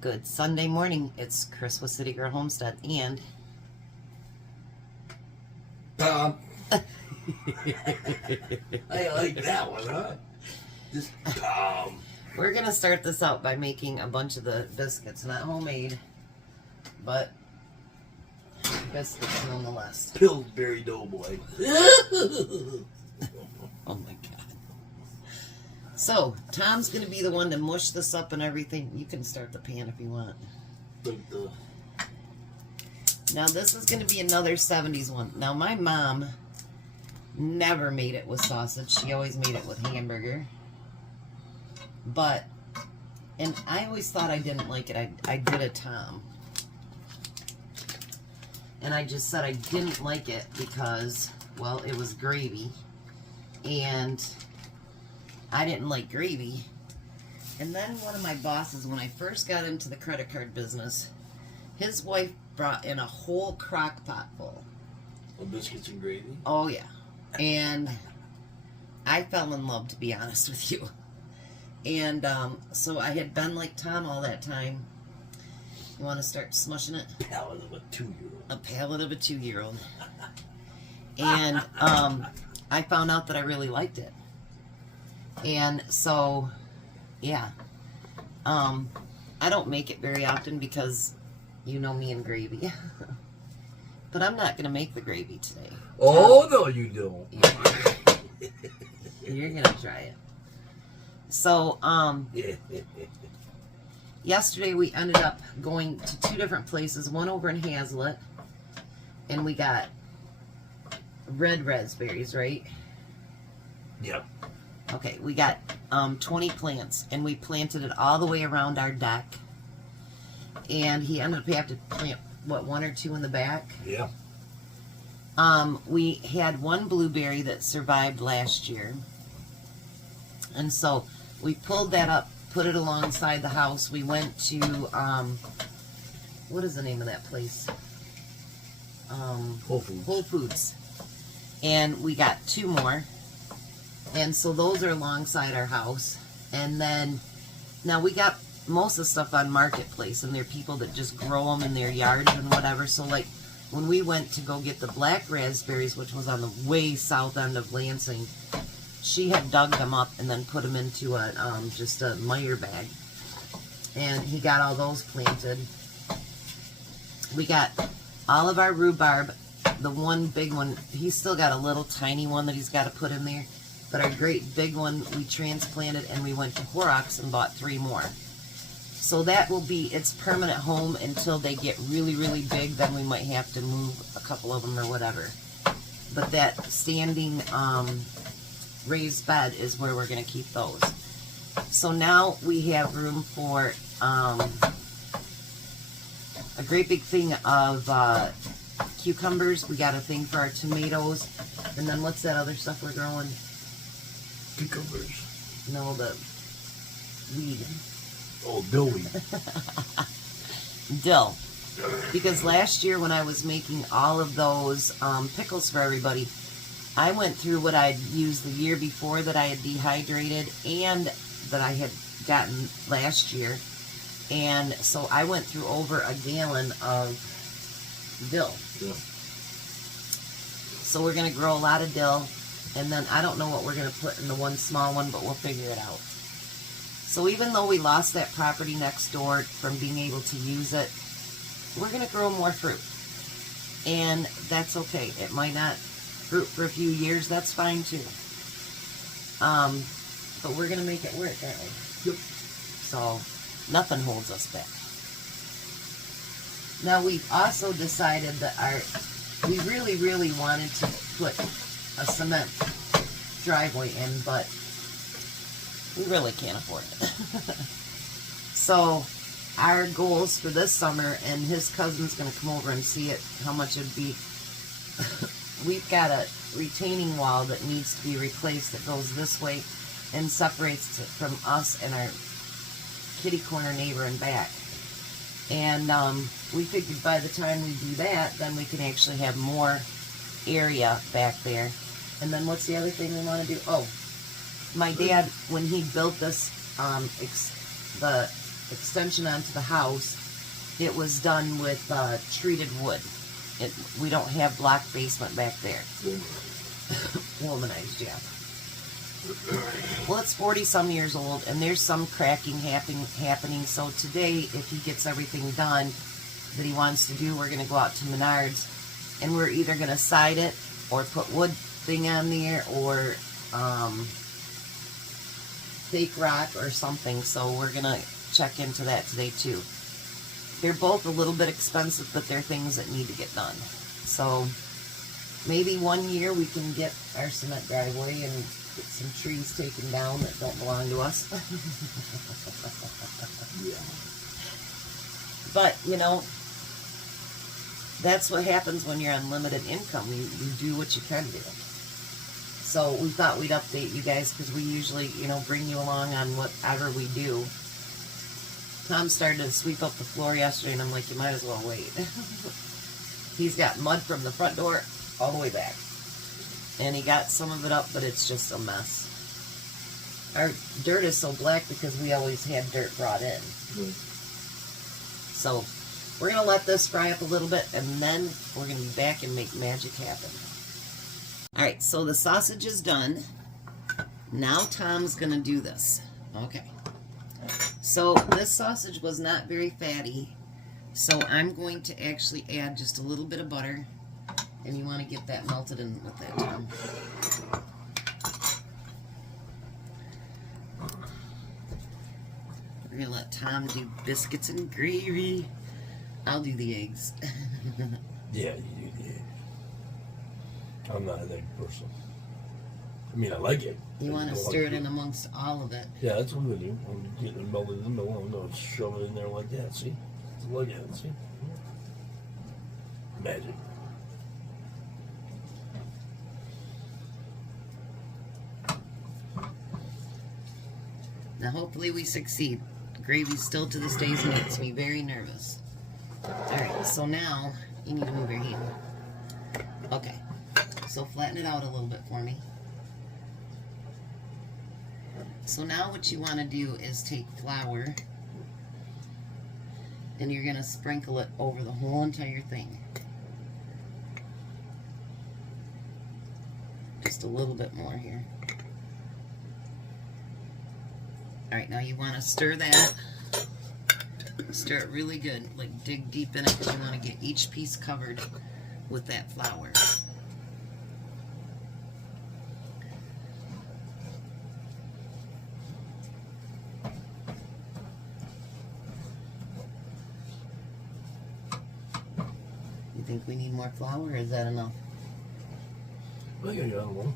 Good Sunday morning. It's Chris with City Girl Homestead and Tom. I like that one, huh? Just Tom. we're gonna start this out by making a bunch of the biscuits. Not homemade, but biscuits nonetheless. Pillsbury Doughboy. Oh my god. So, Tom's gonna be the one to mush this up and everything. You can start the pan if you want. Now this is going to be another 70's one. Now my mom never made it with sausage. She always made it with hamburger. And I always thought I didn't like it. I did a Tom. And I just said I didn't like it because, well, it was gravy. And I didn't like gravy. And then one of my bosses, when I first got into the credit card business, his wife brought in a whole crock pot full of biscuits and gravy. Oh yeah. And I fell in love, to be honest with you. And so I had been like Tom all that time. You want to start smushing it? Palate of a 2-year-old. A palate of a 2-year-old. And I found out that I really liked it. And so, yeah. I don't make it very often because you know me and gravy. But I'm not going to make the gravy today. Oh, no, you don't. You're going to try it. So, yesterday we ended up going to 2 different places. One over in Hazlitt. And we got red raspberries, right? Yep. Okay, we got 20 plants. And we planted it all the way around our deck. And he ended up having to plant, what, 1 or 2 in the back? Yeah. We had one blueberry that survived last year. And so we pulled that up, put it alongside the house. We went to, what is the name of that place? Whole Foods. Whole Foods. And we got 2 more. And so those are alongside our house. And then, now we got most of the stuff on Marketplace, and there are people that just grow them in their yards and whatever. So like when we went to go get the black raspberries, which was on the way south end of Lansing, she had dug them up and then put them into a just a Meyer bag, and he got all those planted. We got all of our rhubarb. The one big one, he's still got a little tiny one that he's got to put in there, but our great big one we transplanted, and we went to Horrocks and bought 3 more. So that will be its permanent home until they get really, really big. Then we might have to move a couple of them or whatever. But that standing raised bed is where we're going to keep those. So now we have room for a great big thing of cucumbers. We got a thing for our tomatoes. And then what's that other stuff we're growing? Cucumbers. No, the weed. Oh, dillweed. Dill. Because last year when I was making all of those pickles for everybody, I went through what I'd used the year before that I had dehydrated and that I had gotten last year. And so I went through over a gallon of dill. Yeah. So we're going to grow a lot of dill. And then I don't know what we're going to put in the one small one, but we'll figure it out. So even though we lost that property next door from being able to use it, we're going to grow more fruit. And that's okay. It might not fruit for a few years. That's fine too. But we're going to make it work, aren't we? Yep. So nothing holds us back. Now we've also decided that we really, really wanted to put a cement driveway in, but we really can't afford it. So our goals for this summer, and his cousin's going to come over and see it, how much it'd be. We've got a retaining wall that needs to be replaced that goes this way and separates it from us and our kitty corner neighbor and back. And we figured by the time we do that, then we can actually have more area back there. And then what's the other thing we want to do? Oh, my dad, when he built this, the extension onto the house, it was done with treated wood. We don't have block basement back there. Womanized, yeah. Well, it's 40-some years old, and there's some cracking happening. So today, if he gets everything done that he wants to do, we're going to go out to Menards, and we're either going to side it or put wood thing on there, or fake rock or something. So we're going to check into that today too. They're both a little bit expensive, but they're things that need to get done. So maybe one year we can get our cement driveway and get some trees taken down that don't belong to us. Yeah. But, you know, that's what happens when you're on limited income. You do what you can do. So we thought we'd update you guys, because we usually, you know, bring you along on whatever we do. Tom started to sweep up the floor yesterday, and I'm like, you might as well wait. He's got mud from the front door all the way back. And he got some of it up, but it's just a mess. Our dirt is so black because we always had dirt brought in. Mm. So we're going to let this fry up a little bit, and then we're going to be back and make magic happen. Alright, so the sausage is done. Now Tom's going to do this. Okay. So this sausage was not very fatty, so I'm going to actually add just a little bit of butter, and you want to get that melted in with that, Tom. We're going to let Tom do biscuits and gravy. I'll do the eggs. Yeah, you do the eggs. I'm not an egg person. I mean, I like it. You want to stir it in amongst all of it. Yeah, that's what I'm going to do. I'm getting it melted in the middle. I'm going to shove it in there like that. See? Look at it. See? Magic. Now, hopefully we succeed. Gravy still to this day makes me very nervous. Alright, so now you need to move your hand. Okay. So flatten it out a little bit for me. So now what you want to do is take flour, and you're going to sprinkle it over the whole entire thing. Just a little bit more here. Alright, now you want to stir that. Stir it really good. Like, dig deep in it, because you want to get each piece covered with that flour. You think we need more flour, or is that enough? I got another one.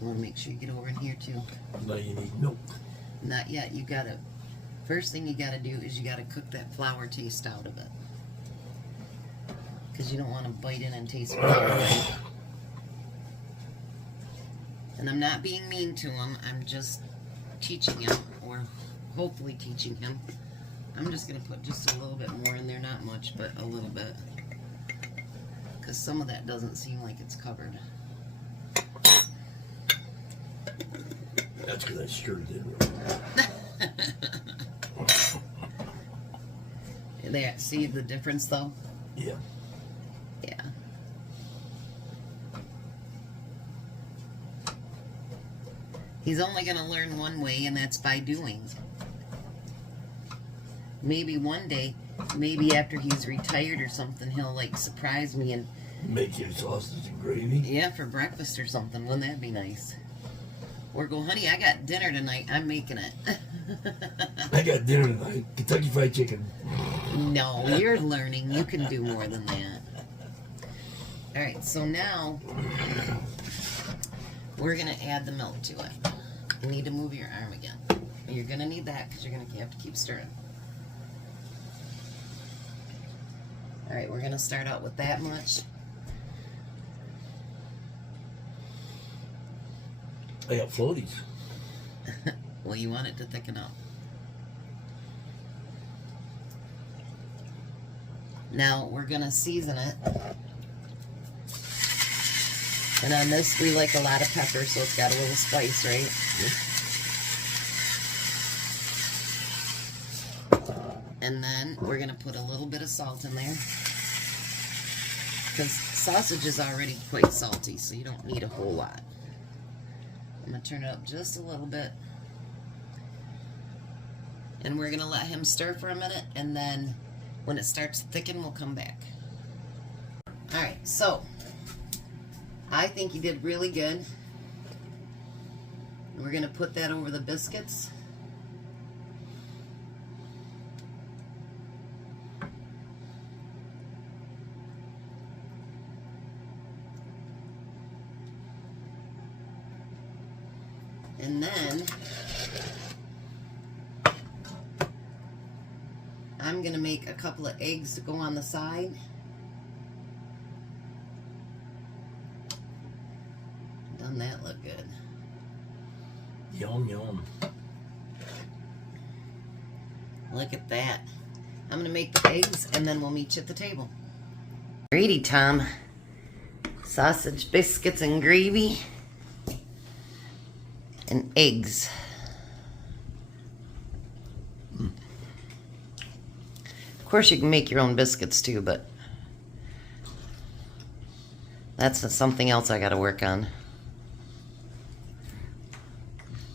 You want to make sure you get over in here too. Now you need milk. Not yet. You gotta. First thing you gotta do is you gotta cook that flour taste out of it, because you don't want to bite in and taste flour, right? And I'm not being mean to him. I'm just teaching him, or hopefully teaching him. I'm just gonna put just a little bit more in there, not much, but a little bit, because some of that doesn't seem like it's covered. That's because I sure did. There, see the difference though? Yeah. Yeah. He's only going to learn one way, and that's by doing. Maybe one day, maybe after he's retired or something, he'll like surprise me and make your sausage and gravy. Yeah, for breakfast or something. Wouldn't that be nice? Or go, honey, I got dinner tonight. I'm making it. I got dinner tonight. Kentucky Fried Chicken. No, you're learning. You can do more than that. Alright, so now we're going to add the milk to it. You need to move your arm again. You're going to need that because you're going to have to keep stirring. Alright, we're going to start out with that much. I got floaties. Well, you want it to thicken up. Now, we're going to season it. And on this, we like a lot of pepper, so it's got a little spice, right? And then we're going to put a little bit of salt in there. Because sausage is already quite salty, so you don't need a whole lot. I'm going to turn it up just a little bit. And we're going to let him stir for a minute, and then when it starts to thicken, we'll come back. Alright, so I think he did really good. We're going to put that over the biscuits. And then I'm going to make a couple of eggs to go on the side. Doesn't that look good? Yum, yum. Look at that. I'm going to make the eggs and then we'll meet you at the table. Alrighty, Tom. Sausage, biscuits, and gravy. And eggs. Of course, you can make your own biscuits too, but that's something else I got to work on.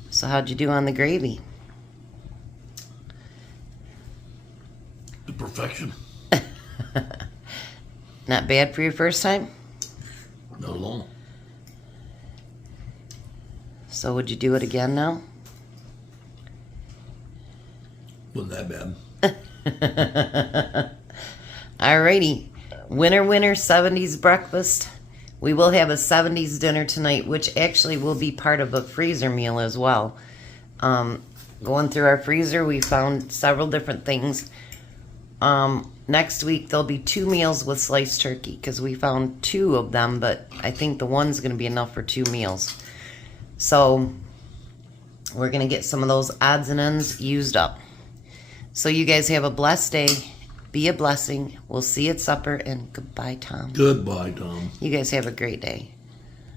So how'd you do on the gravy? To perfection. Not bad for your first time? Not at all. So would you do it again now? Wasn't that bad. Alrighty. Winner, winner, 70s breakfast. We will have a 70s dinner tonight, which actually will be part of a freezer meal as well. Going through our freezer, we found several different things. Next week, there'll be 2 meals with sliced turkey, because we found 2 of them, but I think the one's going to be enough for 2 meals. So we're going to get some of those odds and ends used up. So you guys have a blessed day. Be a blessing. We'll see you at supper, and goodbye, Tom. Goodbye, Tom. You guys have a great day.